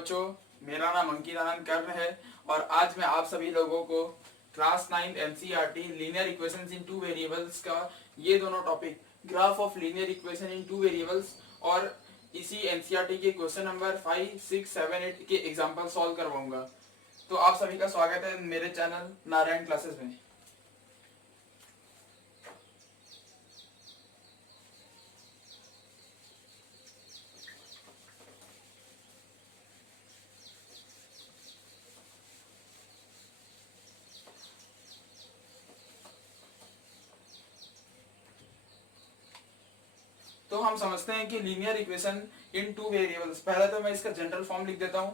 बच्चों, मेरा नाम अंकित आनंद कर्ण है और आज मैं आप सभी लोगों को क्लास 9 एनसीईआरटी लीनियर इक्वेशंस इन टू वेरिएबल्स का ये दोनों topic graph of linear equation in two variables और इसी एनसीईआरटी के क्वेश्चन नंबर 5, 6, 7, 8 के एग्जाम्पल सॉल्व करवाऊंगा। तो आप सभी का स्वागत है मेरे चैनल नारायण क्लासेस में। तो हम समझते हैं कि linear equation in two variables, पहले तो मैं इसका जनरल फॉर्म लिख देता हूं।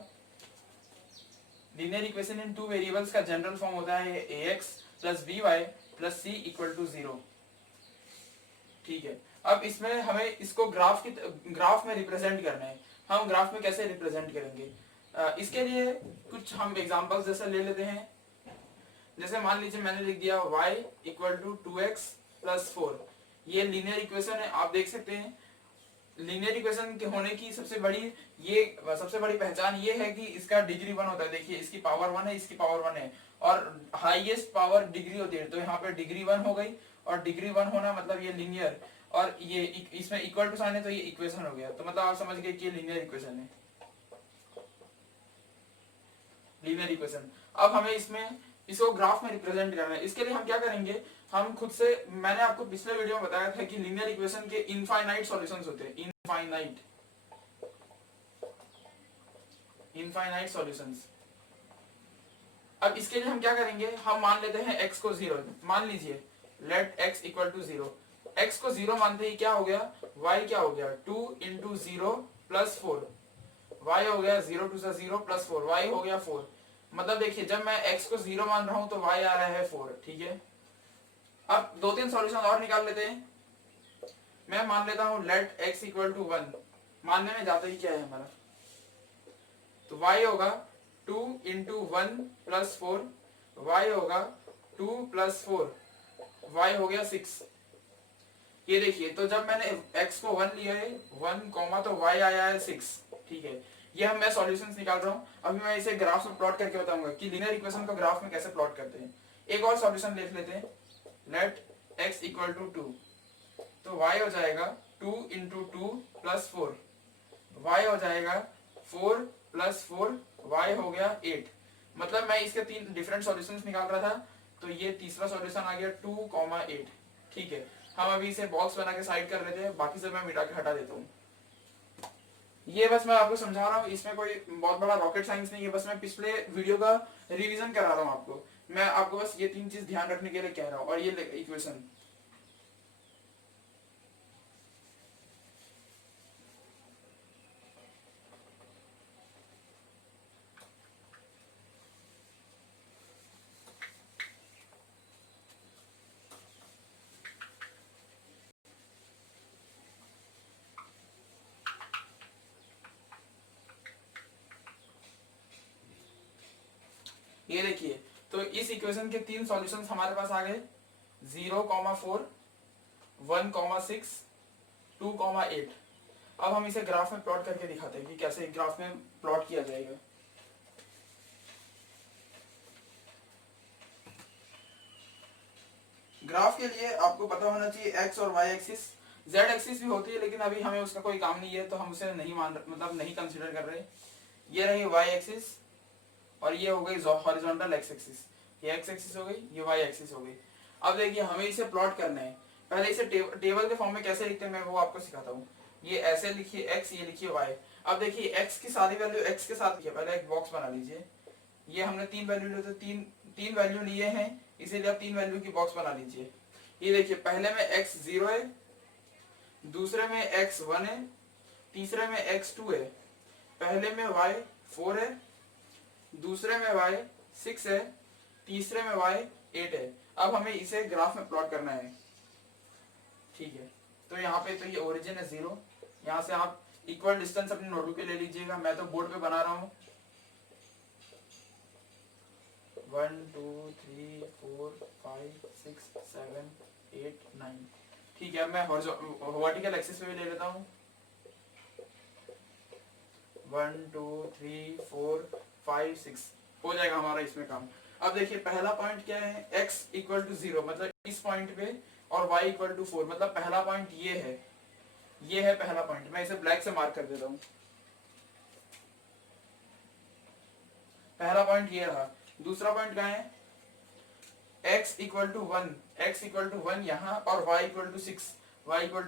Linear equation in two variables का जनरल फॉर्म होता है ax plus by plus c equal to 0। ठीक है, अब इसमें हमें इसको ग्राफ में रिप्रेजेंट करना है। हम ग्राफ में कैसे रिप्रेजेंट करेंगे, इसके लिए कुछ हम एग्जांपल्स जैसे ले लेते हैं। जैसे मान लीजिए मैंने लिख दिया y equal to 2x plus 4। ये लीनियर इक्वेशन है, आप देख सकते हैं। लीनियर इक्वेशन के होने की सबसे बड़ी पहचान ये है कि इसका डिग्री 1 होता है। देखिए, इसकी पावर 1 है, इसकी पावर 1 है और हाईएस्ट पावर डिग्री होती है। तो यहाँ पे डिग्री 1 हो गई और डिग्री 1 होना मतलब ये लीनियर, और ये इसमें इक्वल टू साइन है तो ये इक्वेशन हो गया। तो मतलब आप समझ गए कि ये लीनियर इक्वेशन है, लीनियर इक्वेशन। अब हमें इसको ग्राफ में रिप्रेजेंट करना है। इसके लिए हम क्या करेंगे, हम खुद से, मैंने आपको पिछले वीडियो में बताया था कि लीनियर इक्वेशन के इनफाइनाइट सॉल्यूशंस होते हैं। Infinite solutions. अब इसके लिए हम क्या करेंगे, हम मान लेते हैं x को 0। मान लीजिए let x equal to 0। x को 0 मानते ही क्या हो गया, y क्या हो गया, 2 इंटू 0 प्लस 4। y हो गया 0 टू 0 प्लस 4, y हो गया 4। मतलब देखिए, जब मैं x को 0 मान रहा हूं तो y आ रहा है 4। ठीक है, अब 2-3 सॉल्यूशन और निकाल लेते हैं। मैं मान लेता हूं लेट x इक्वल टू 1। मानने में जाता ही क्या है हमारा, तो y होगा 2 इंटू 1 प्लस 4, y होगा 2 प्लस 4, y हो गया 6। ये देखिए, तो जब मैंने x को 1 लिया है 1 कॉमा, तो y आया है 6। ठीक है, ये मैं सॉल्यूशंस निकाल रहा हूँ। अभी मैं इसे ग्राफ में प्लॉट करके बताऊंगा कि लीनियर इक्वेशन को ग्राफ में कैसे प्लॉट करते हैं। एक और सॉल्यूशन लिख लेते हैं, लेट x इक्वल टू 2। तो y हो जाएगा 2 इंटू 2 प्लस 4, y हो जाएगा 4 प्लस 4, y हो गया 8। मतलब मैं इसके 3 डिफरेंट सॉल्यूशंस निकाल रहा था, तो ये तीसरा सॉल्यूशन आ गया 2,8। ठीक है, हम अभी इसे बॉक्स बना के साइड कर लेते हैं, बाकी सब मैं मिटा के हटा देता हूँ। ये बस मैं आपको समझा रहा हूँ, इसमें कोई बहुत बड़ा रॉकेट साइंस नहीं है। बस मैं पिछले वीडियो का रिवीजन करा रहा हूँ आपको। मैं आपको बस ये 3 चीज ध्यान रखने के लिए कह रहा हूँ। और ये इक्वेशन, ये देखिए, तो इस इक्वेशन के 3 सॉल्यूशंस हमारे पास आ गए, 0,4, 1,6, 2,8। अब हम इसे ग्राफ में प्लॉट करके दिखाते हैं कि कैसे ग्राफ में प्लॉट किया जाएगा। ग्राफ के लिए आपको पता होना चाहिए x और y एक्सिस, z एक्सिस भी होती है, लेकिन अभी हमें उसका कोई काम नहीं है तो हम उसे नहीं कंसीडर कर रहे। ये रही y एक्सिस और ये हो गई हॉरिजॉन्टल x एक्सिस। ये x एक्सिस हो गई, ये y एक्सिस हो गई। अब देखिए, हमें इसे प्लॉट करना है। पहले इसे टेबल के फॉर्म में कैसे लिखते हैं मैं वो आपको सिखाता हूँ। ये ऐसे लिखिए x, ये लिखिए y। अब देखिए, x की सारी वैल्यू x के साथ लिखिए। पहले एक बॉक्स बना लीजिए। ये हमने 3 वैल्यू लिए, तो तीन वैल्यू लिए हैं, इसीलिए आप 3 वैल्यू की बॉक्स बना लीजिए। ये देखिए, पहले में x 0 है, दूसरे में x 1 है, तीसरे में x 2 है, पहले में y 4 है, दूसरे में y 6 है, तीसरे में y 8 है। अब हमें इसे ग्राफ में प्लॉट करना है। ठीक है, तो यहाँ पे तो ये ओरिजिन है 0। यहाँ से आप इक्वल डिस्टेंस अपने नोटबुक पे ले लीजिएगा, मैं तो बोर्ड पे बना रहा हूँ। 1 2 3 4 5 6 7 8 9। ठीक है, मैं वर्टिकल एक्सिस पे भी ले लेता हूँ। 1 2 3 4 5 6 हो जाएगा हमारा इसमें काम। अब देखिए पहला पॉइंट क्या है, x इक्वल टू 0 मतलब इस पॉइंट पे, और y इक्वल टू 4 मतलब पहला पॉइंट ये है पहला पॉइंट। मैं इसे ब्लैक से मार्क कर देता हूँ। पहला पॉइंट ये रहा। दूसरा पॉइंट कहाँ है, x इक्वल टू 1 यहाँ, और y इक्वल टू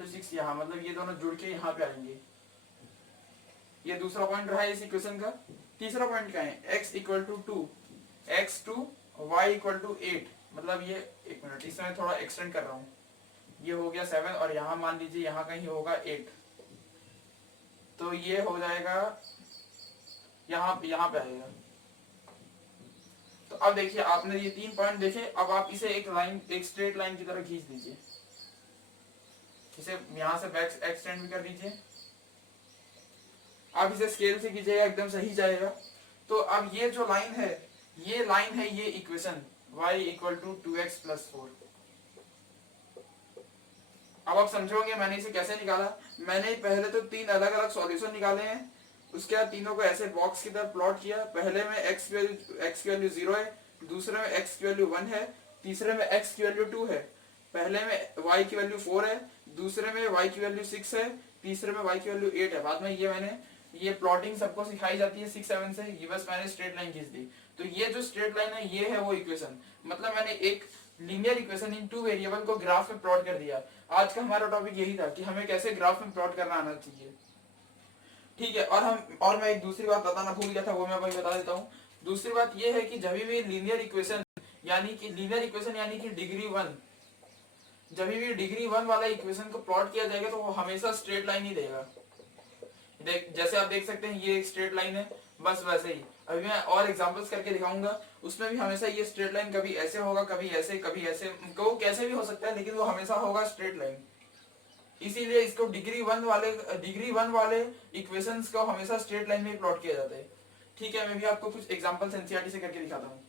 6 यहाँ, मतलब ये दोनों जुड़ के यहाँ पे आएंगे। ये दूसरा पॉइंट रहा है इस इक्वेशन का। तीसरा पॉइंट क्या है, x equal to 2 y equal to 8, मतलब ये, एक मिनट इसमें मैं थोड़ा एक्सटेंड कर रहा हूँ, ये हो गया 7, और यहाँ मान लीजिए यहाँ कहीं होगा 8, तो ये हो जाएगा यहाँ पे आएगा। तो अब देखिए आपने ये 3 पॉइंट देखे, अब आप इसे एक स्ट्रेट लाइन की तरह खींच दीजिए, इसे यहाँ से बैक एक्सटेंड भी कर दीजिए। आप इसे स्केल से कीजिएगा, एकदम सही जाएगा। तो अब ये जो लाइन है, ये equation y equal to 2x plus 4। अब आप समझोगे मैंने इसे कैसे निकाला। मैंने पहले तो 3 अलग अलग सॉल्यूशन निकाले हैं, उसके बाद तीनों को ऐसे बॉक्स की तरह प्लॉट किया। पहले में x की वैल्यू 0 है, दूसरे में x की वैल्यू 1 है, तीसरे में x की वैल्यू 2 है, पहले में y की वैल्यू 4 है, दूसरे में y की वैल्यू 6 है, तीसरे में y की वैल्यू 8 है। बाद में ये प्लॉटिंग सबको सिखाई जाती है 6 7 से, ये बस मैंने स्ट्रेट लाइन खींच दी। तो ये जो स्ट्रेट लाइन है, ये है वो इक्वेशन, मतलब मैंने एक लीनियर इक्वेशन इन 2 वेरिएबल को ग्राफ में प्लॉट कर दिया। आज का हमारा टॉपिक यही था कि हमें कैसे ग्राफ में प्लॉट करना आना चाहिए, ठीक है। और मैं एक दूसरी बात बताना भूल गया था, वो मैं अभी बता देता हूँ। दूसरी बात ये है कि जब भी लीनियर इक्वेशन यानी कि डिग्री 1, जब भी डिग्री 1 वाला इक्वेशन को प्लॉट किया जाएगा तो वो हमेशा स्ट्रेट लाइन ही देगा। जैसे आप देख सकते हैं ये एक स्ट्रेट लाइन है, बस वैसे ही अभी मैं और एग्जांपल्स करके दिखाऊंगा, उसमें भी हमेशा ये स्ट्रेट लाइन कभी ऐसे होगा, कभी ऐसे, कभी ऐसे, वो कैसे भी हो सकता है, लेकिन वो हमेशा होगा स्ट्रेट लाइन। इसीलिए इसको डिग्री 1 वाले इक्वेशंस को हमेशा स्ट्रेट लाइन में प्लॉट किया जाता है, ठीक है। मैं भी आपको कुछ एग्जांपल्स एनसीईआरटी से करके दिखाता हूँ,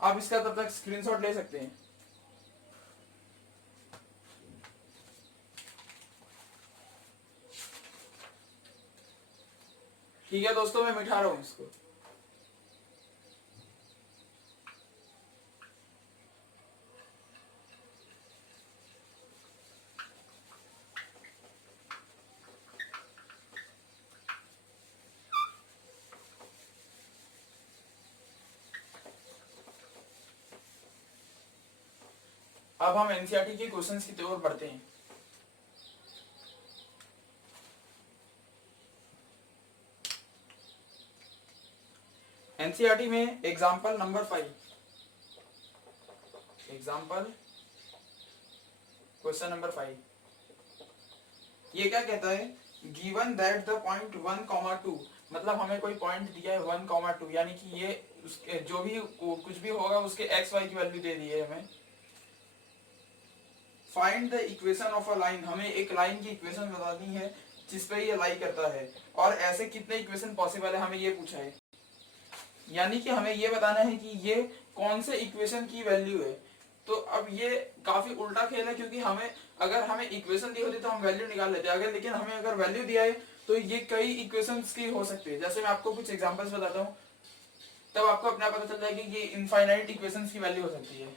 आप इसका तब तक स्क्रीनशॉट ले सकते हैं। ठीक है दोस्तों, मैं मिटा रहा हूं इसको। अब हम एनसीईआरटी के क्वेश्चंस की ओर बढ़ते हैं। एनसीईआरटी में example number 5, example question number 5, ये क्या कहता है, गिवन दैट द पॉइंट 1, 2, मतलब हमें कोई पॉइंट दिया है 1, 2, यानी कि ये उसके जो भी कुछ भी होगा उसके एक्स वाई की वैल्यू दे दी है हमें। Find the equation of a line, हमें एक लाइन की इक्वेशन बतानी है जिस पे ये लाई करता है, और ऐसे कितने इक्वेशन पॉसिबल है हमें ये पूछा है। यानी कि हमें ये बताना है कि ये कौन से इक्वेशन की वैल्यू है। तो अब ये काफी उल्टा खेल है, क्योंकि अगर हमें इक्वेशन दी होती तो हम वैल्यू निकाल लेते, लेकिन हमें अगर वैल्यू दिया है तो ये कई इक्वेशंस की हो सकती है। जैसे मैं आपको कुछ एग्जांपल्स बताता हूँ, तब आपको अपना पता चल जाएगा कि ये इनफाइनाइट इक्वेशंस की वैल्यू हो सकती है,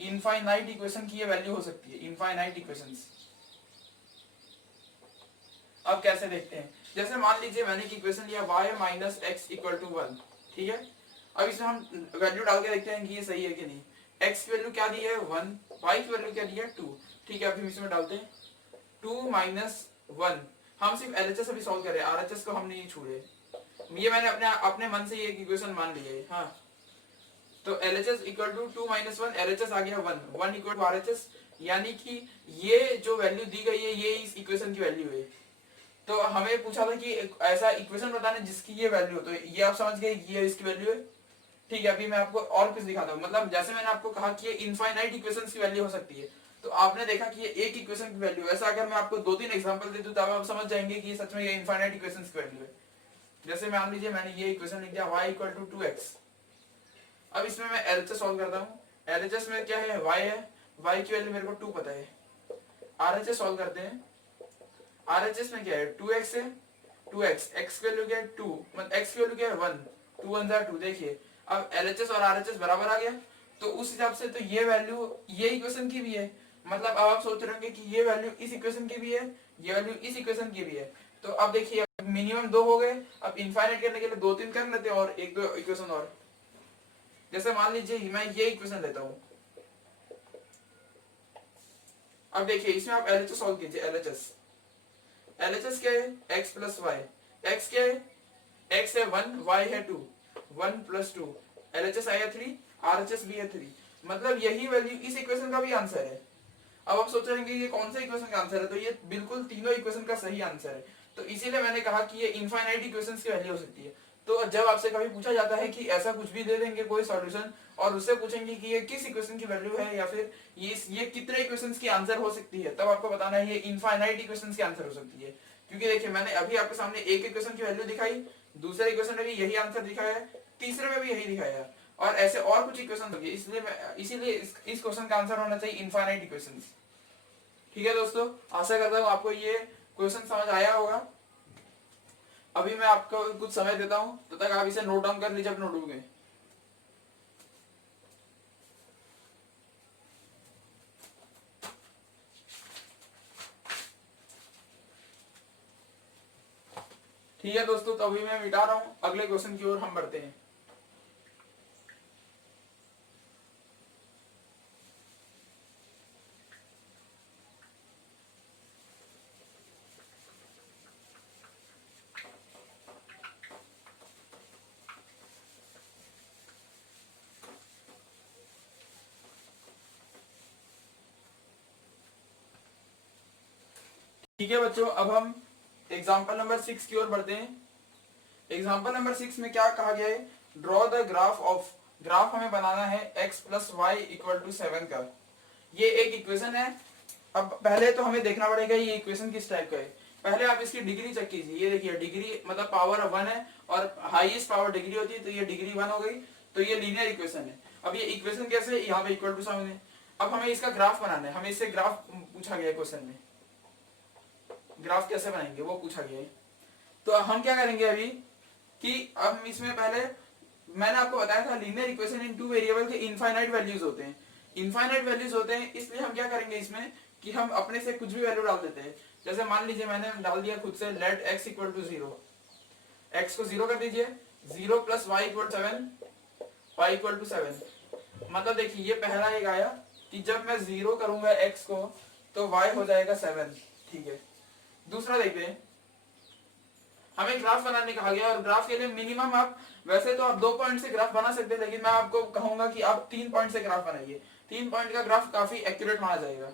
इनफाइनाइट इक्वेशन की ये वैल्यू हो सकती है, इनफाइनाइट इक्वेशंस। अब कैसे देखते हैं, जैसे मान लीजिए मैंने एक इक्वेशन लिया y minus x equal to 1, ठीक है। अब इसमें हम वैल्यू डाल के देखते हैं कि ये सही है कि नहीं। x की वैल्यू क्या दी है 1, y की वैल्यू क्या दी है 2, ठीक है। अभी इसमें डालते हैं 2 माइनस 1, हम सिर्फ एलएचएस अभी सॉल्व कर रहे हैं, आरएचएस को हम नहीं छू रहे। ये मैंने अपने मन से ये इक्वेशन मान ली है, हाँ। तो LHS equal to 2 minus 1, LHS आ गया 1 इक्वल टू आरएचएस, यानी कि ये जो वैल्यू दी गई है ये इस इक्वेशन की वैल्यू है। तो हमें पूछा था कि ऐसा इक्वेशन बताना जिसकी ये वैल्यू हो, तो ये आप समझ गए ये इसकी वैल्यू है, ठीक है। अभी मैं आपको और कुछ दिखाता हूँ, मतलब जैसे मैंने आपको कहा कि ये इनफाइनाइट इक्वेशंस की वैल्यू हो सकती है, तो आपने देखा कि ये एक इक्वेशन की वैल्यू, ऐसा अगर मैं आपको 2-3 एग्जांपल दे दूं तब आप समझ जाएंगे कि सच में ये इनफाइनाइट इक्वेशंस की वैल्यू है। जैसे मान लीजिए मैंने ये इक्वेशन लिख दिया y इक्वल टू 2x। अब इसमें मैं एलएचएस सॉल्व करता हूँ, एलएचएस में क्या है y है, y की वैल्यू मेरे को 2 पता है। आरएचएस सॉल्व करते हैं, आरएचएस में क्या है 2x है, 2x, x की वैल्यू क्या है 2, मतलब x की वैल्यू क्या है 1, 2 1 2। देखिए अब LHS और RHS बराबर आ गया, तो उस हिसाब से तो ये वैल्यू ये इक्वेशन की भी है, मतलब अब आप सोच रहे होंगे कि ये वैल्यू इस इक्वेशन की भी है, ये वैल्यू इस इक्वेशन की भी है। तो अब देखिए मिनिमम 2 हो गए, अब इनफाइनाइट करने के लिए 2 3 कर लेते हैं और एक दो इक्वेशन और। जैसे मान लीजिए मैं ये इक्वेशन लेता हूँ, अब देखिए इसमें आप LHS सॉल्व कीजिए। LHS क्या है x प्लस वाई, x क्या है x है 1, y है 2, 1 प्लस 2, LHS आया 3, RHS भी है 3, मतलब यही वैल्यू इस इक्वेशन का भी आंसर है। अब आप सोच रहे हैं कि ये कौन सा इक्वेशन का आंसर है, तो ये बिल्कुल तीनों इक्वेशन का सही आंसर है। तो इसीलिए मैंने कहा कि ये इनफाइनाइट इक्वेशंस की वैल्यू हो सकती है। तो जब आपसे कभी पूछा जाता है कि ऐसा कुछ भी दे देंगे कोई सॉल्यूशन और उससे पूछेंगे कि ये किस इक्वेशन की वैल्यू है या फिर ये कितने इक्वेशंस की आंसर हो सकती है, तब आपको बताना है ये इनफाइनाइट इक्वेशंस की आंसर हो सकती है। क्योंकि देखिए मैंने अभी आपके सामने एक इक्वेशन की वैल्यू दिखाई, दूसरे इक्वेशन में भी यही आंसर दिखाया है, तीसरे में भी यही दिखाया है, और ऐसे और कुछ इक्वेशन होंगे। इसीलिए इस क्वेश्चन का आंसर होना चाहिए इनफाइनाइट इक्वेशंस। ठीक है दोस्तों, आशा करता हूँ आपको ये क्वेश्चन समझ आया होगा। अभी मैं आपको कुछ समय देता हूँ, तब तक आप इसे नोट डाउन कर लीजिए अपने नोटबुक में। ठीक है दोस्तों, तो अभी मैं मिटा रहा हूँ, अगले क्वेश्चन की ओर हम बढ़ते हैं। ठीक है बच्चों, अब हम एग्जाम्पल नंबर 6 की ओर बढ़ते हैं। एग्जाम्पल नंबर 6 में क्या कहा गया है, draw the graph of, graph हमें बनाना है x plus y equal to 7 का। ये एक इक्वेशन है। अब पहले तो हमें देखना पड़ेगा ये इक्वेशन किस टाइप का है। पहले आप इसकी डिग्री चेक कीजिए। ये देखिए डिग्री मतलब पावर 1 है और हाईएस्ट पावर डिग्री होती है, तो ये डिग्री 1 हो गई, तो ये लीनियर इक्वेशन है। अब ये इक्वेशन कैसे है, यहाँ पे इक्वल टू 7 है। अब हमें इसका ग्राफ बनाना है, हमें इससे ग्राफ पूछा गया क्वेश्चन में, ग्राफ कैसे बनाएंगे वो पूछा गया है। तो हम क्या करेंगे अभी कि अब इसमें पहले मैंने आपको बताया था linear equation in two variable के इनफाइनाइट वैल्यूज होते हैं। इनफाइनाइट वैल्यूज होते हैं, इसलिए हम क्या करेंगे इसमें कि हम अपने से कुछ भी वैल्यू डाल देते हैं। जैसे मान लीजिए मैंने डाल दिया खुद से let x equal to 0, x को 0 कर दीजिए, 0 plus y equal 7, y equal to 7। मतलब देखिए ये पहला एक आया कि जब मैं 0 करूंगा x को तो y हो जाएगा 7। ठीक है, दूसरा देखते हैं, हमें ग्राफ बनाने कहा गया और ग्राफ के लिए मिनिमम आप वैसे तो आप 2 पॉइंट से ग्राफ बना सकते हैं, लेकिन मैं आपको कहूंगा कि आप 3 पॉइंट से ग्राफ बनाइए। 3 पॉइंट का ग्राफ काफी एक्यूरेट माना जाएगा।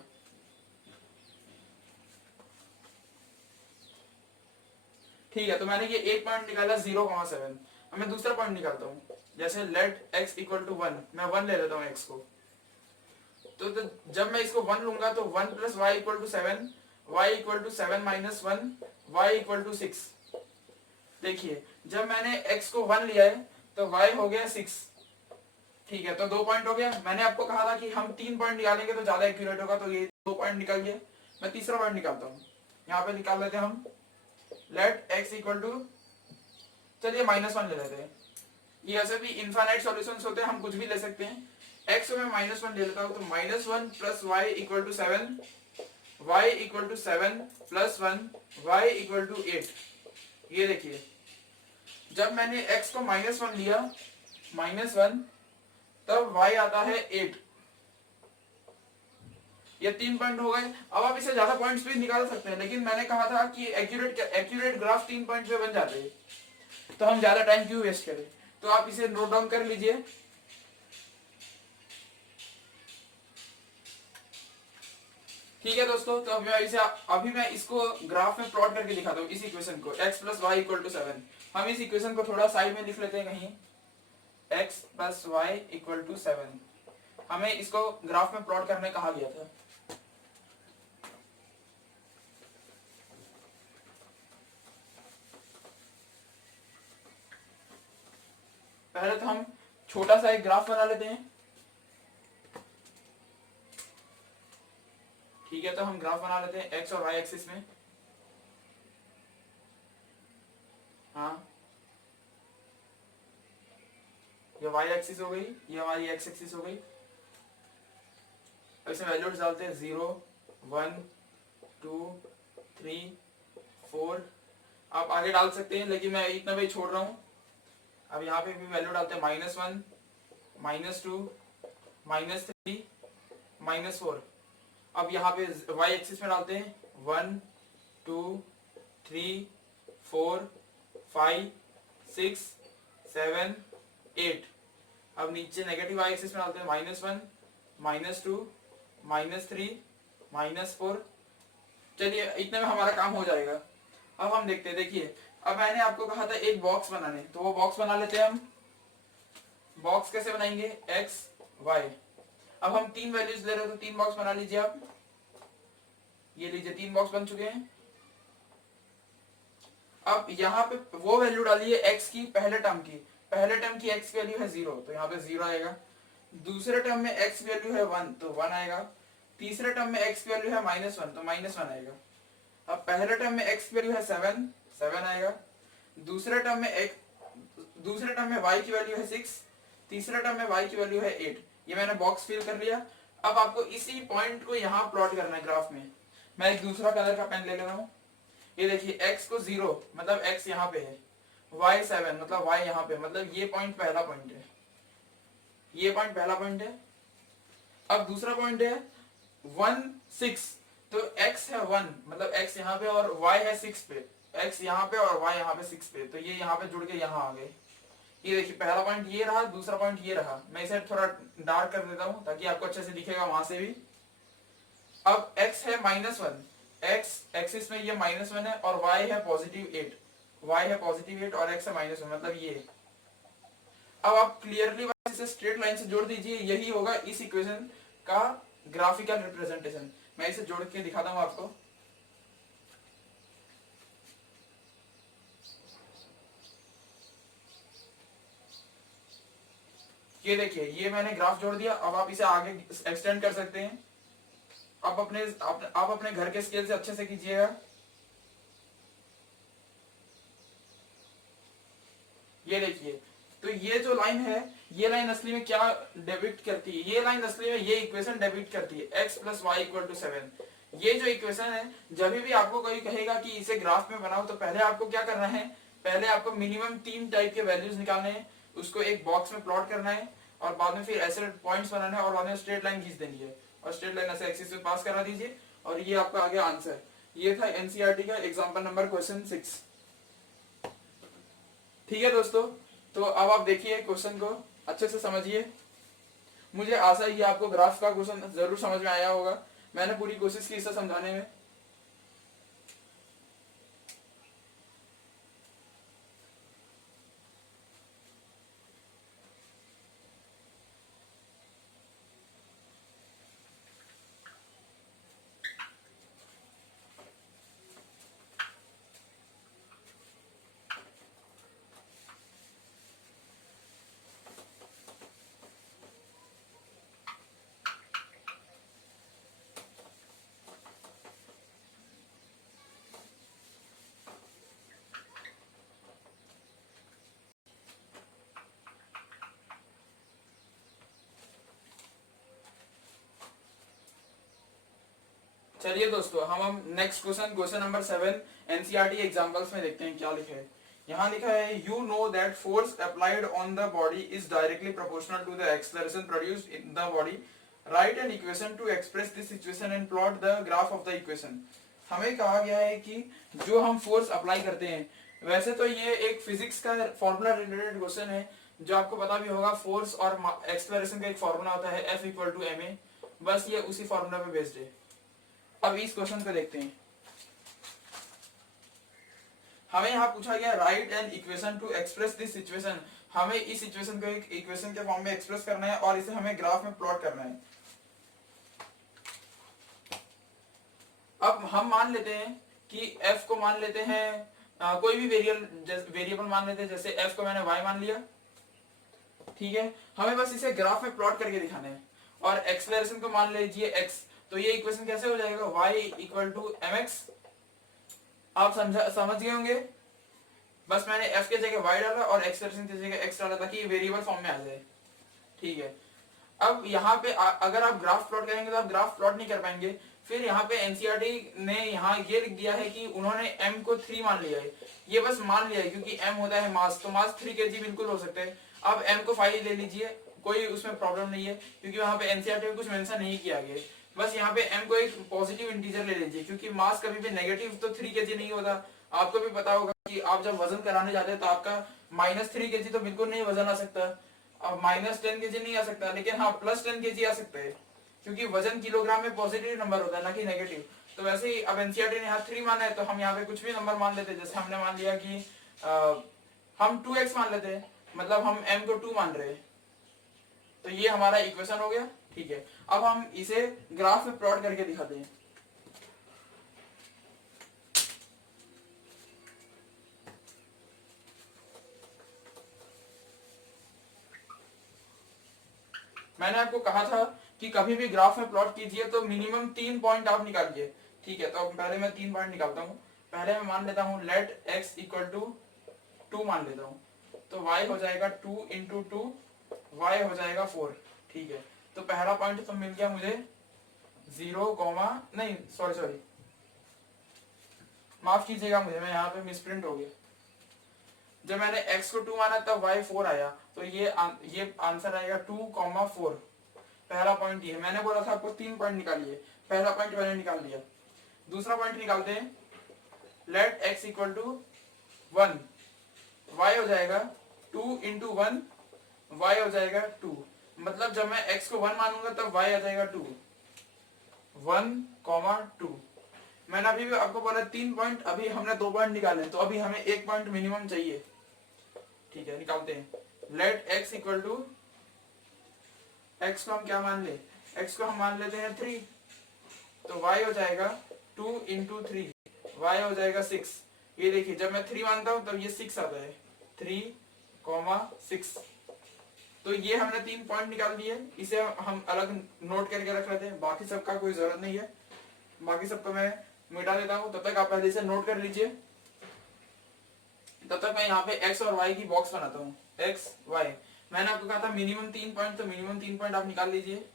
ठीक है, तो मैंने ये एक पॉइंट निकाला 0,7। अब मैं दूसरा पॉइंट निकालता हूँ, जैसे लेट x इक्वल टू 1, मैं 1 ले लेता हूँ x को। तो जब मैं इसको 1 लूंगा तो 1 plus y equal to 7, y equal to 7 minus 1, y equal to 6। देखिए जब मैंने x को 1 लिया है तो y हो गया 6। ठीक है, तो 2 पॉइंट हो गया। मैंने आपको कहा था कि हम 3 पॉइंट निकालेंगे तो ज्यादा एक्यूरेट होगा, तो ये 2 पॉइंट निकल गए। मैं तीसरा पॉइंट निकालता हूँ, यहाँ पे निकाल लेते हैं हम लेट x इक्वल टू, चलिए -1 ले लेते हैं। ये ऐसे भी इनफाइनाइट सॉल्यूशंस होते हैं, हम कुछ भी ले सकते हैं। x को मैं -1 ले लेता हूँ, तो -1 plus y equal to 7, y equal to 7 plus 1, y equal to 8। ये देखिए जब मैंने x को -1 लिया, -1, तब y आता है 8। ये 3 पॉइंट हो गए। अब आप इसे ज्यादा पॉइंट्स भी निकाल सकते हैं, लेकिन मैंने कहा था कि एक्यूरेट ग्राफ 3 पॉइंट पे बन जाते हैं, तो हम ज्यादा टाइम क्यों वेस्ट करें। तो आप इसे नोट डाउन कर लीजिए। ठीक है दोस्तों, तो अभी मैं इसको ग्राफ में प्लॉट करके दिखाता हूँ, इस इक्वेशन को x plus y equal to 7। हम इस इक्वेशन को थोड़ा साइड में लिख लेते हैं कहीं, x plus y equal to 7। हमें इसको ग्राफ में प्लॉट करने कहा गया था। पहले तो हम छोटा सा एक ग्राफ बना लेते हैं। ठीक है, तो हम ग्राफ बना लेते हैं एक्स और वाई एक्सिस में। हाँ, ये y एक्सिस हो गई, ये हमारी x एक्सिस हो गई। अब इसमें वैल्यूज डालते हैं 0 1 2 3 4। आप आगे डाल सकते हैं लेकिन मैं इतना भी छोड़ रहा हूँ। अब यहाँ पे भी वैल्यू डालते हैं -1 -2 -3 -4। अब यहाँ पे y एक्सिस में डालते हैं 1 2 3 4 5 6 7 8। अब नीचे नेगेटिव y एक्सिस में डालते हैं -1 -2 -3 -4। चलिए इतने में हमारा काम हो जाएगा। अब हम देखते हैं, देखिए अब मैंने आपको कहा था एक बॉक्स बनाने, तो वो बॉक्स बना लेते हैं हम। बॉक्स कैसे बनाएंगे, x y। अब हम 3 वैल्यूज ले रहे हो तो 3 बॉक्स बना लीजिए आप। ये लीजिए 3 बॉक्स बन चुके हैं। अब यहाँ पे वो वैल्यू डालिए x की, पहले टर्म की x की वैल्यू है 0 तो यहाँ पे 0 आएगा। दूसरे टर्म में x की वैल्यू है 1 तो 1 आएगा। तीसरे टर्म में x की वैल्यू है -1 तो -1 आएगा। अब पहले टर्म में x की वैल्यू है 7 आएगा। दूसरे टर्म में y की वैल्यू है 6। तीसरे टर्म में y की वैल्यू है 8। ये मैंने बॉक्स फिल कर लिया। अब आपको इसी पॉइंट को यहाँ प्लॉट करना है ग्राफ में। मैं एक दूसरा कलर का पेन ले रहा हूँ। ये देखिए x को 0 मतलब x यहाँ पे है, y 7 मतलब y यहाँ पे, मतलब ये पॉइंट पहला पॉइंट है, ये पॉइंट पहला पॉइंट है। अब दूसरा पॉइंट है 1 6 तो x है 1 मतलब x यहाँ पे और y है 6 पे, x यहाँ पे और y यहाँ पे 6 पे, तो ये यहाँ पे जुड़ के यहाँ आ गए। ये देखिए पहला पॉइंट ये रहा, दूसरा पॉइंट ये रहा। मैं इसे थोड़ा डार्क कर देता हूँ ताकि आपको अच्छे से दिखेगा वहां से भी। अब x है -1, x एक्सिस में ये -1 है और y है +8 और x है -1 मतलब ये। अब आप क्लियरली इसे स्ट्रेट लाइन से जोड़ दीजिए, यही होगा इस इक्वेशन का ग्राफिकल रिप्रेजेंटेशन। मैं इसे जोड़ के दिखाता हूं आपको। ये देखिए ये मैंने ग्राफ जोड़ दिया। अब आप इसे आगे एक्सटेंड कर सकते हैं। आप अपने घर के स्केल से अच्छे से कीजिएगा। ये देखिए तो ये जो लाइन है, ये लाइन असली में क्या डेबिट करती है, ये लाइन असली में ये इक्वेशन डेबिट करती है x + y = 7। ये जो इक्वेशन है, जब भी आपको कोई कहेगा कि इसे ग्राफ में बनाओ तो पहले आपको क्या करना है, पहले आपको मिनिमम 3 टाइप के वैल्यूज निकालने हैं, उसको एक बॉक्स में प्लॉट करना है और बाद में फिर ऐसे पॉइंट्स बनाना है और बाद में स्ट्रेट लाइन खींच देनी है और स्ट्रेट लाइन ऐसे एक्सिस पे पास करा दीजिए और ये आपका आ गया आंसर। ये था एनसीईआरटी का एग्जांपल नंबर क्वेश्चन 6। ठीक है दोस्तों, तो अब आप देखिए क्वेश्चन को अच्छे से समझिए। मुझे आशा है कि आपको ग्राफ का क्वेश्चन जरूर समझ में आया होगा। मैंने पूरी कोशिश की इसे समझाने में। चलिए दोस्तों, हम next question number 7 NCERT examples में देखते हैं क्या लिखा है। यहाँ लिखा है you know that force applied on the body is directly proportional to the acceleration produced in the body. Write an equation to express this situation and plot the graph of the equation. हमें कहा गया है कि जो हम force apply करते हैं, वैसे तो ये एक फिजिक्स का फॉर्मूला रिलेटेड क्वेश्चन है जो आपको पता भी होगा। फोर्स और एक्सेलरेशन का एक फॉर्मूला होता है F = ma, बस ये उसी फॉर्मूला पे बेस्ड है। अब इस क्वेश्चन को देखते हैं। हमें यहाँ पूछा गया right an equation to express this situation. हमें इस सिचुएशन को एक इक्वेशन के फॉर्म में एक्सप्रेस करना है और इसे हमें ग्राफ में प्लॉट करना है। अब हम मान लेते हैं कि f को मान लेते हैं कोई भी वेरिएबल मान लेते हैं, जैसे f को मैंने y मान लिया। ठीक है, हमें बस इसे ग्राफ में प्लॉट करके दिखाना है। और एक्सेलरेशन को मान लीजिए x, तो ये इक्वेशन कैसे हो जाएगा, y = mx। आप समझ गए होंगे। बस मैंने एफ के जगह वाई डाला और एक्सप्रेशन की जगह एक्स डाला ताकि वेरिएबल फॉर्म में आ जाए। ठीक है, अब यहाँ पे अगर आप ग्राफ प्लॉट करेंगे तो आप ग्राफ प्लॉट नहीं कर पाएंगे। फिर यहाँ पे एनसीईआरटी ने यहाँ ये लिख दिया है कि उन्होंने m को 3 मान लिया है। ये बस मान लिया है क्योंकि m होता है मास, तो मास 3 kg बिल्कुल हो सकते हैं। अब m को 5 ले लीजिए, कोई उसमें प्रॉब्लम नहीं है क्योंकि वहाँ पे एनसीईआरटी में कुछ मेंशन नहीं किया गया। बस यहाँ पे m को एक पॉजिटिव इंटीजर ले लीजिए क्योंकि मास कभी भी नेगेटिव तो 3 kg नहीं होता। आपको भी पता होगा कि आप जब वजन कराने जाते हैं तो आपका -3 kg तो बिल्कुल नहीं वजन आ सकता, अब -10 kg नहीं आ सकता, लेकिन हाँ +10 kg आ सकता है क्योंकि वजन किलोग्राम में पॉजिटिव नंबर होता है ना कि नेगेटिव। तो वैसे ही अब एनसीईआरटी ने यहाँ 3 माना है तो हम यहाँ पे कुछ भी नंबर मान लेते हैं। जैसे हमने मान लिया कि हम 2x मान लेते हैं, मतलब हम m को 2 मान रहे हैं, तो ये हमारा इक्वेशन हो गया। ठीक है, अब हम इसे ग्राफ में प्लॉट करके दिखाते हैं। मैंने आपको कहा था कि कभी भी ग्राफ में प्लॉट कीजिए तो मिनिमम 3 पॉइंट आप निकालिए। ठीक है, तो अब पहले मैं 3 पॉइंट निकालता हूँ। पहले मैं मान लेता हूँ लेट x इक्वल टू 2 मान लेता हूँ, तो y हो जाएगा 2 इंटू 2, y हो जाएगा 4। ठीक है, तो पहला पॉइंट तो मिल गया मुझे 0, नहीं सॉरी माफ कीजिएगा मुझे, मैं यहाँ पे मिसप्रिंट हो गया। जब मैंने x को 2 माना तब y 4 आया, तो ये आंसर आएगा 2, 4। पहला पॉइंट ये, मैंने बोला था आपको 3 पॉइंट निकालिए, पहला पॉइंट मैंने निकाल दिया। दूसरा पॉइंट निकालते हैं, let x equal to 1, y हो जाएगा 2 इंटू 1, y हो जाएगा 2। मतलब जब मैं x को 1 मानूंगा तब y आ जाएगा 2, 1, 2। मैंने अभी भी आपको बोला 3 पॉइंट, अभी हमने 2 पॉइंट निकाले, तो अभी हमें 1 पॉइंट मिनिमम चाहिए। ठीक है, निकालते हैं। Let x equal to, x को हम क्या मान ले, x को हम मान लेते हैं 3, तो y हो जाएगा 2 इंटू 3, y हो जाएगा 6। ये देखिए जब मैं 3 मानता हूं तब ये 6 आता है, 3, 6। तो ये हमने 3 पॉइंट निकाल दिए, इसे हम अलग नोट करके रख लेते हैं, बाकी सबका कोई जरूरत नहीं है, बाकी सबको मैं मिटा देता हूं। तब तक आप पहले से नोट कर लीजिए, तब तक मैं यहाँ पे x और y की बॉक्स बनाता हूँ। x y, मैंने आपको कहा था मिनिमम 3 पॉइंट, तो मिनिमम 3 पॉइंट आप निकाल लीजिए।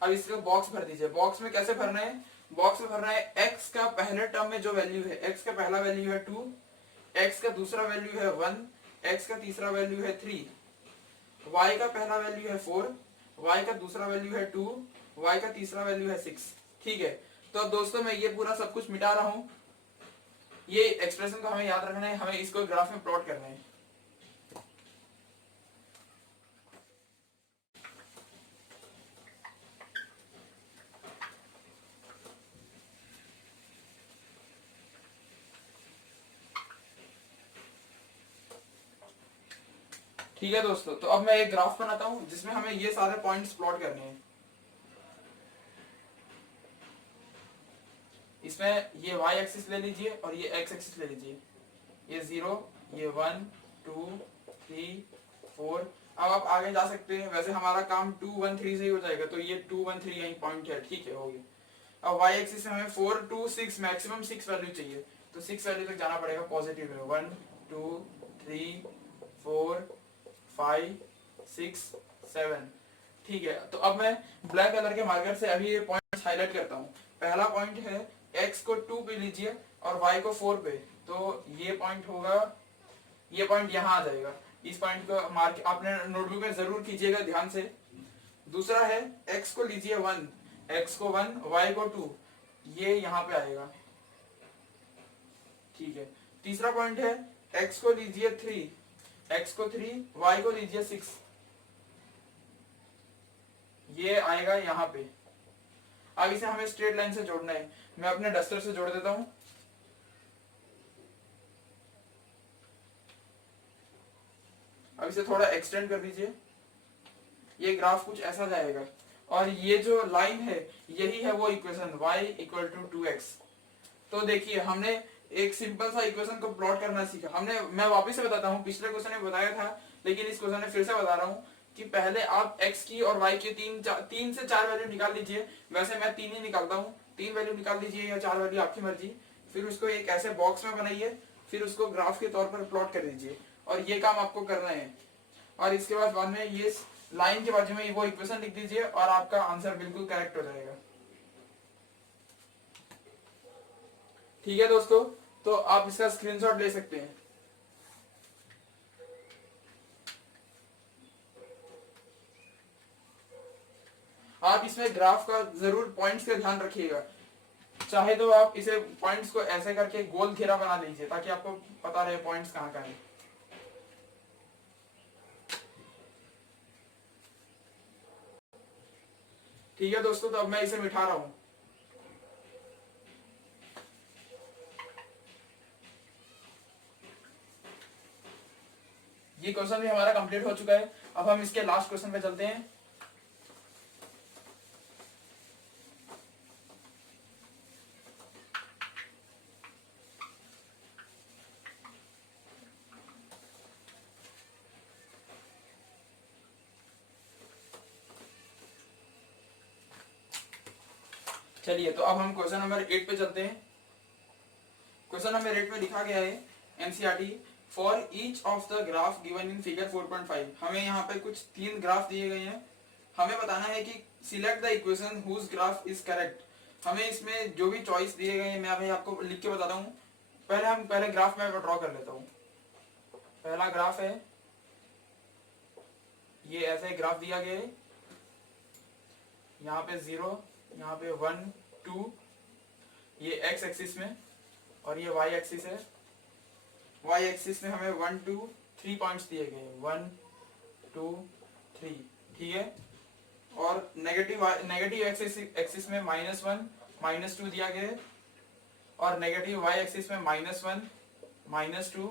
अब इसको बॉक्स भर दीजिए। बॉक्स में कैसे भरना है, बॉक्स में भरना है x का पहले टर्म में जो वैल्यू है, x का पहला वैल्यू है 2, x का दूसरा वैल्यू है 1, x का तीसरा वैल्यू है 3, y का पहला वैल्यू है 4, y का दूसरा वैल्यू है 2, y का तीसरा वैल्यू है 6। ठीक है, तो अब दोस्तों मैं ये पूरा सब कुछ मिटा रहा हूँ। ये एक्सप्रेशन को हमें याद रखना है, हमें इसको ग्राफ में प्लॉट करना है। ठीक है दोस्तों, तो अब मैं एक ग्राफ बनाता हूं जिसमें हमें ये सारे पॉइंट्स प्लॉट करने हैं। इसमें ये y एक्सिस ले लीजिए और ये x एक्सिस ले लीजिए, ये 0, ये 1, 2, 3, 4। अब आप आगे जा सकते हैं, वैसे हमारा काम 2, 1, 3 से ही हो जाएगा, तो ये 2, 1, 3 यही पॉइंट है। ठीक है, हो गया। अब y एक्सिस में हमें 4, 2, 6, मैक्सिमम 6 वैल्यू चाहिए, तो 6 वैल्यू तक जाना पड़ेगा पॉजिटिव में। 1, 2, 3, 4, 5, 6, 7। ठीक है, तो अब मैं ब्लैक कलर के मार्कर से अभी ये पॉइंट्स हाईलाइट करता हूँ। पहला पॉइंट है x को 2 पे लीजिए और y को 4 पे, तो ये पॉइंट होगा, ये पॉइंट यहाँ आ जाएगा। इस पॉइंट को मार्क आपने नोटबुक में जरूर कीजिएगा ध्यान से। दूसरा है x को लीजिए 1, x को 1, y को 2, ये यहाँ पे आएगा। ठीक है, तीसरा पॉइंट है x को लीजिए 3, x को 3, y को लीजिए 6, ये आएगा यहाँ पे। अब इसे हमें स्ट्रेट लाइन से जोड़ना है, मैं अपने डस्टर से जोड़ देता हूं। अब इसे थोड़ा एक्सटेंड कर दीजिए, ये ग्राफ कुछ ऐसा जाएगा और ये जो लाइन है यही है वो equation y equal to 2x। तो देखिए हमने एक सिंपल सा इक्वेशन को प्लॉट करना सीखा हमने। मैं वापस से बताता हूँ, पिछले क्वेश्चन में बताया था लेकिन इस क्वेश्चन में फिर से बता रहा हूँ कि पहले आप x की और y की 3 से 4 वैल्यू निकाल लीजिए। वैसे मैं 3 ही निकालता हूँ, 3 वैल्यू निकाल लीजिए या 4 वैल्यू, आपकी मर्जी। फिर उसको एक ऐसे बॉक्स में बनाइए फिर उसको ग्राफ के तौर पर प्लॉट कर दीजिए, और ये काम आपको करना है। और इसके बाद में ये लाइन के बाजू में वो इक्वेशन लिख दीजिए और आपका आंसर बिल्कुल करेक्ट हो जाएगा। ठीक है दोस्तों, तो आप इसका स्क्रीनशॉट ले सकते हैं। आप इसमें ग्राफ का जरूर पॉइंट्स का ध्यान रखिएगा। चाहे तो आप इसे पॉइंट्स को ऐसे करके गोल घेरा बना लीजिए ताकि आपको पता रहे पॉइंट्स कहाँ कहाँ हैं। ठीक है दोस्तों, तो अब मैं इसे मिटा रहा हूं। ये क्वेश्चन भी हमारा कंप्लीट हो चुका है। अब हम इसके लास्ट क्वेश्चन पे चलते हैं। चलिए, तो अब हम क्वेश्चन नंबर 8 पे चलते हैं। क्वेश्चन नंबर 8 में लिखा गया है NCERT for each of the graph given in figure 4.5। हमें यहाँ पे कुछ 3 ग्राफ दिए गए हैं। हमें बताना है कि select the equation whose graph is correct. हमें इसमें जो भी चॉइस दिए गए हैं मैं अभी आपको लिख के बताता हूँ। पहले ग्राफ में ड्रॉ कर लेता हूँ। पहला ग्राफ है, ये ऐसे ग्राफ दिया गया है। यहाँ पे 0, यहाँ पे 1 2, ये एक्स एक्सिस में, और ये वाई एक्सिस है। वाई एक्सिस में हमें 1 2 3 पॉइंट्स दिए गए हैं, 1 2 3। ठीक है, और नेगेटिव एक्सिस में -1 -2 दिया गया है, और नेगेटिव वाई एक्सिस में -1 -2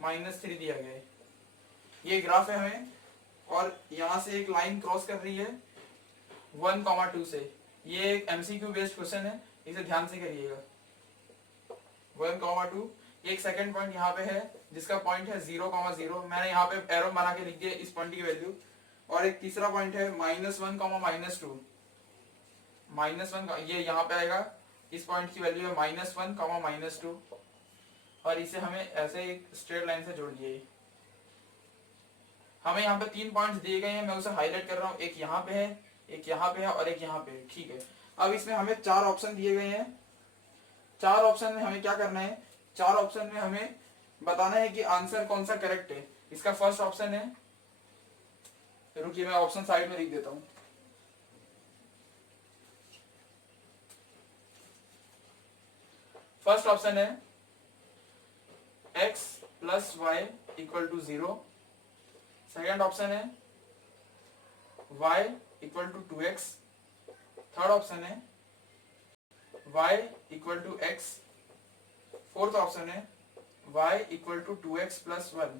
-3 दिया गया है। ये ग्राफ है हमें, और यहाँ से एक लाइन क्रॉस कर रही है 1,2 से। ये एक एमसीक्यू बेस्ड क्वेश्चन है, इसे ध्यान से करिएगा। 1,2। एक सेकंड पॉइंट यहाँ पे है जिसका पॉइंट है 0,0। मैंने यहाँ पे एरो बना के लिख दिया इस पॉइंट की वैल्यू। और एक तीसरा पॉइंट है -1, -2। -1 ये यहाँ पे आएगा, इस पॉइंट की वैल्यू है -1, -2। और इसे हमें ऐसे एक स्ट्रेट लाइन से जोड़ दिए। हमें यहाँ पे 3 पॉइंट्स दिए गए हैं, मैं उसे हाईलाइट कर रहा हूँ। एक यहाँ पे है, एक यहाँ पे है, और एक यहाँ पे है। ठीक है, अब इसमें हमें 4 ऑप्शन दिए गए हैं। 4 ऑप्शन में हमें क्या करना है? 4 ऑप्शन में हमें बताना है कि आंसर कौन सा करेक्ट है। इसका फर्स्ट ऑप्शन है, रुकिए मैं ऑप्शन साइड में लिख देता हूं। फर्स्ट ऑप्शन है x + y = 0। सेकेंड ऑप्शन है y = 2x। थर्ड ऑप्शन है y = x। फोर्थ ऑप्शन है y = 2x + 1।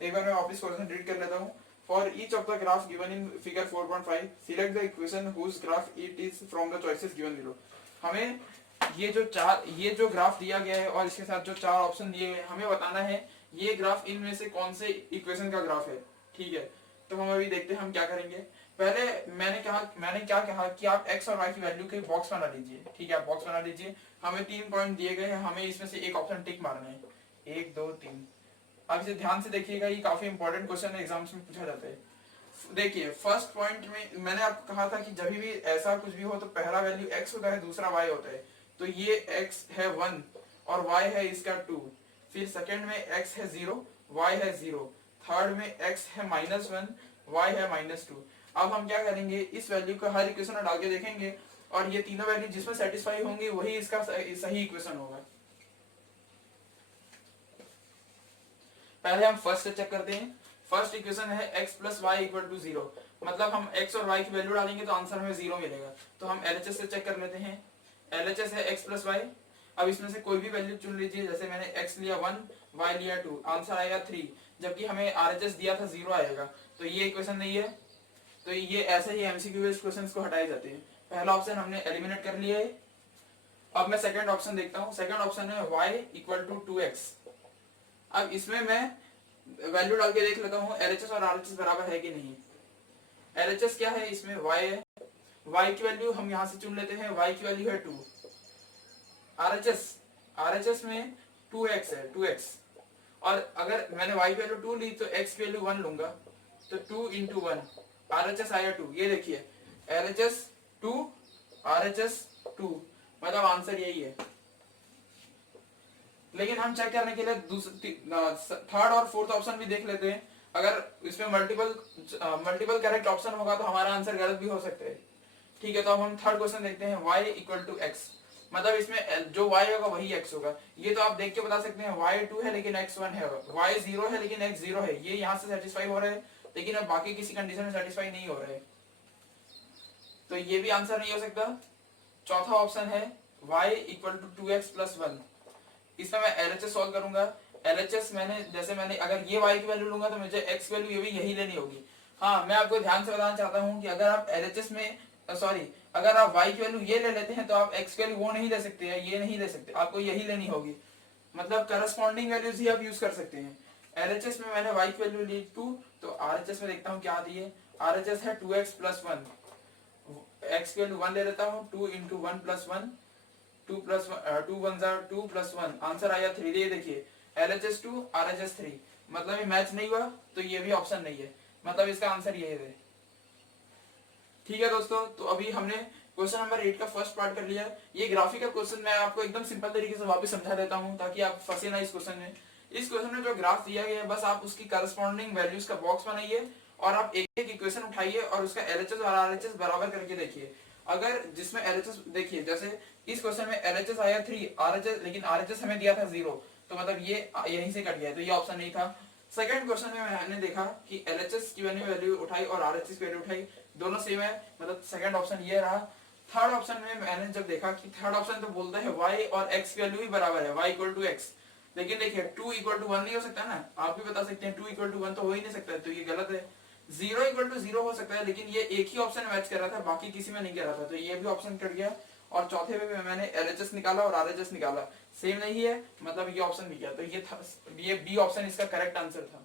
एक बार मैं वापस क्वेश्चन रीड कर लेता हूँ। For each of the graph given in figure 4.5 select the equation whose graph it is from the choices given below. हमें ये जो ग्राफ दिया गया है और इसके साथ जो 4 ऑप्शन दिए गए, हमें बताना है ये ग्राफ इनमें से कौन से इक्वेशन का ग्राफ है। ठीक है, तो हम अभी देखते हैं हम क्या करेंगे। पहले मैंने क्या कहा कि आप x और y की वैल्यू के बॉक्स बना लीजिए। ठीक है, आप बॉक्स बना लीजिए। हमें 3 पॉइंट दिए गए हैं, हमें इसमें से एक ऑप्शन टिक मारना है, 1 2 3। अब इसे ध्यान से देखिएगा, ये काफी इंपॉर्टेंट क्वेश्चन है, एग्जाम्स में पूछा जाता है। देखिए फर्स्ट पॉइंट में मैंने आपको कहा था कि जब भी ऐसा कुछ भी हो तो पहला वैल्यू x होता है, दूसरा y होता है। तो ये x है 1 और y है इसका 2। फिर सेकंड में x है 0, y है 0। थर्ड में x है -1, y है -2। अब हम क्या करेंगे, इस वैल्यू को हर इक्वेशन में डाल के देखेंगे, और ये तीनों वैल्यू जिसमें सेटिस्फाई होंगी वही इसका सही इक्वेशन होगा। पहले हम फर्स्ट चेक करते हैं। फर्स्ट इक्वेशन है x + y = 0। मतलब हम x और y की वैल्यू डालेंगे तो आंसर हमें 0 मिलेगा। तो हम LHS से चेक कर लेते हैं। LHS है x + y। अब इसमें से कोई भी वैल्यू चुन लीजिए। जैसे मैंने x लिया 1, y लिया 2, आंसर आएगा 3। जबकि हमें RHS दिया था 0 आएगा, तो ये इक्वेशन नहीं है। तो ये ऐसे ही MCQ बेस्ड क्वेश्चंस को हटाए जाते हैं। पहला ऑप्शन हमने एलिमिनेट कर लिया है। अब मैं सेकंड ऑप्शन देखता हूँ। सेकंड ऑप्शन है y = 2x। अब इसमें मैं वैल्यू डाल के देख लेता हूँ LHS और RHS बराबर है कि नहीं। LHS क्या है, इसमें y है। y की वैल्यू हम यहाँ से चुन लेते हैं, y की वैल्यू है 2। RHS में 2x है 2x, और अगर मैंने y की वैल्यू 2 ली तो x की वैल्यू 1 लूंगा, तो 2 इंटू 1, RHS आया 2, ये देखिए LHS 2 RHS 2, मतलब आंसर यही है। लेकिन हम चेक करने के लिए थर्ड और फोर्थ ऑप्शन भी देख लेते हैं, अगर इसमें मल्टीपल करेक्ट ऑप्शन होगा तो हमारा आंसर गलत भी हो सकता है। ठीक है, तो अब हम थर्ड क्वेश्चन देखते हैं, y इक्वल टू एक्स, मतलब इसमें जो y होगा वही x होगा। ये तो आप देख के बता सकते हैं y 2 है लेकिन x 1 है, y 0 है लेकिन x 0 है, ये यहाँ से सेटिस्फाई हो रहा है, लेकिन अब बाकी किसी कंडीशन में सेटिस्फाई नहीं हो रहा है, तो ये भी आंसर नहीं हो सकता। चौथा ऑप्शन है y equal to 2x plus 1, इसमें मैं LHS सॉल्व करूंगा। LHS मैंने अगर ये y की वैल्यू लूंगा तो मुझे x की वैल्यू ये भी यही लेनी होगी। हाँ, मैं आपको ध्यान से बताना चाहता हूँ कि अगर आप LHS में अगर आप y की वैल्यू ये ले लेते हैं तो आप x की वैल्यू वो नहीं ले सकते हैं, ये नहीं ले सकते, आपको यही लेनी होगी, मतलब करस्पॉन्डिंग वैल्यूज ही आप यूज कर सकते हैं। LHS में मैंने y की वैल्यू ली 2, तो RHS में देखता हूँ क्या आती है। RHS है 2x प्लस 1, x की वैल्यू 1 ले लेता हूँ, 2 into 1 plus 1, 2 plus 2 1 2 plus 1, answer आया 3। ये देखिए LHS 2 RHS 3, मतलब ये मैच नहीं हुआ, तो ये भी ऑप्शन नहीं है, मतलब इसका आंसर ये है। ठीक है दोस्तों, तो अभी हमने क्वेश्चन नंबर 8 का फर्स्ट पार्ट कर लिया। ये ग्राफिकल क्वेश्चन मैं आपको एकदम सिंपल तरीके से वापस समझा देता हूँ ताकि आप फंसे ना इस क्वेश्चन में। इस क्वेश्चन में जो ग्राफ दिया गया है, बस आप उसकी करस्पॉन्डिंग वैल्यूज का बॉक्स बनाइए और आप एक एक इक्वेशन उठाइए और उसका LHS और RHS बराबर करके देखिए। अगर जिसमें LHS देखिए, जैसे इस क्वेश्चन में LHS आया 3, RHS लेकिन RHS हमें दिया था 0, तो मतलब ये यहीं से कट गया, तो ये ऑप्शन नहीं था। सेकंड क्वेश्चन में मैंने देखा कि LHS की वैल्यू उठाई और RHS की वैल्यू उठाई, दोनों सेम है, मतलब सेकंड ऑप्शन ये रहा। थर्ड ऑप्शन में मैंने जब देखा कि थर्ड ऑप्शन तो बोलता है y और x की वैल्यू भी बराबर है, y इक्वल टू एक्स, लेकिन देखिए 2 इक्वल टू 1 नहीं हो सकता ना, आप भी बता सकते हैं 2 इक्वल टू 1 तो हो ही नहीं सकता, तो ये गलत है। 0 इक्वल टू 0 हो सकता है, लेकिन ये एक ही ऑप्शन मैच कर रहा था, बाकी किसी में नहीं कर रहा था, तो ये भी ऑप्शन कट गया। और चौथे में मैंने LHS निकाला और RHS निकाला, सेम नहीं है, मतलब ये ऑप्शन भी गया, तो ये बी ऑप्शन इसका करेक्ट आंसर था।